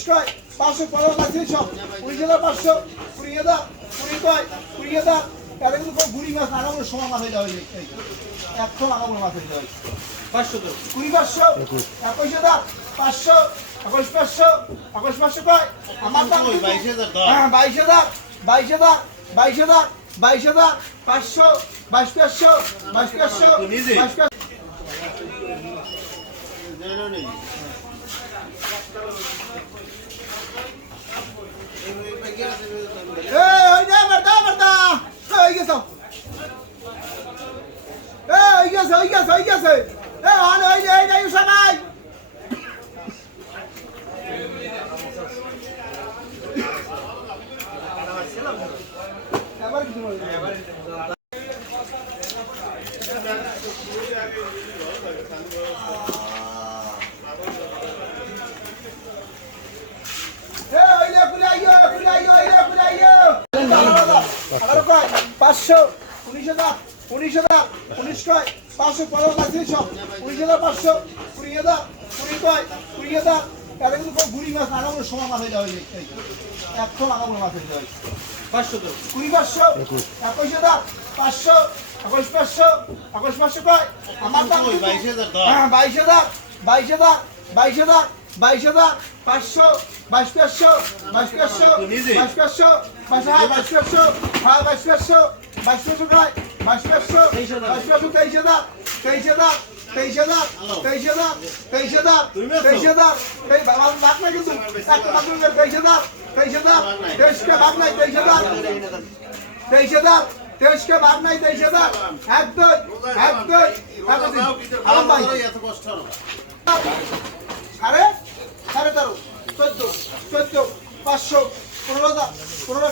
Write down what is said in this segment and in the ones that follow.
কয় পাঁচশো পনেরো কাছে সব কুড়ি হাজার পাঁচশো কুড়ি হাজার কুড়ি কয় কুড়ি হাজার। তাহলে কিন্তু কোনো বুড়ি মাছ আগামো সময় মাছ হয়ে যাবে। একশো আগামো মাছ হয়ে যাবে। পাঁচশো তো। কুড়ি পাঁচশো একুশ হাজার পাঁচশো একুশ পাঁচশো একুশ পাঁচশো কয়? আমার দাম বাইশ হাজার হ্যাঁ, বাইশ হাজার বাইশ হাজার বাইশ হাজার বাইশ হাজার পাঁচশো বাইশ পাঁচশো বাইশ পাঁচশো বাইশ পাঁচশো পাঁচশো উনিশ হাজার উনিশ হাজার উনিশ কয় পাঁচশো পনেরো কাছে সব উনিশ হাজার পাঁচশো কুড়ি হাজার কুড়ি কয় কুড়ি হাজার তাহলে কিন্তু কোনো বুড়ি মাছ আগামো সময় মাছ হয়ে যাবে একশো আগামো মাছ হয়ে যাবে। পাঁচশো তো। কুড়ি পাঁচশো একুশ। হাজার পাঁচশো একুশ পাঁচশো একুশ পাঁচশো কয়? আমার দাম বাইশ হাজার হ্যাঁ, বাইশ হাজার বাইশ হাজার বাইশ হাজার বাইশ হাজার পাঁচশো বাইশ পাঁচশো বাইশ পাঁচশো বাইশ পাঁচশো বাইশ হ্যাঁ বাইশ পাঁচশো হ্যাঁ বাইশ পাঁচশো বাইশ পাঁচশো কয়? বাইশ পাঁচশো হাজার। বাইশ পাঁচশো তেইশ হাজার তেইশ হাজার তেইশ হাজার। তেইশ হাজার তেইশ হাজার? তেইশ হাজার তেইশ বাবা লাখ না কিন্তু। একটা না তেইশ হাজার তেইশ হাজার তেইশকে ভাগ নাই তেইশ হাজার তেইশ হাজার তেইশকে ভাগ নাই তেইশ হাজার এক দুই এক দুই আলম ভাই। সাড়ে সাড়ে তেরো চোদ্দ চোদ্দ পাঁচশো পনেরো হাজার পনেরো হাজার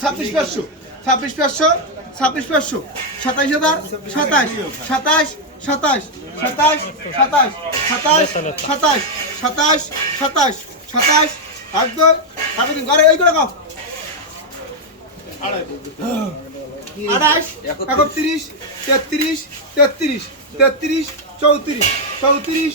ছাব্বিশ পাঁচশো ছাব্বিশ পাঁচশো ছাব্বিশ পাঁচশো সাতাইশ হাজার সাতাশ সাতাশ সাতাশ সাতাশ সাতাশ সাতাশ সাতাশ সাতাশ সাতাশ সাতাশ আট দুই আট ঘরে এই করে খাও আঠাশ একত্রিশ তেত্রিশ তেত্রিশ তেত্রিশ চৌত্রিশ চৌত্রিশ।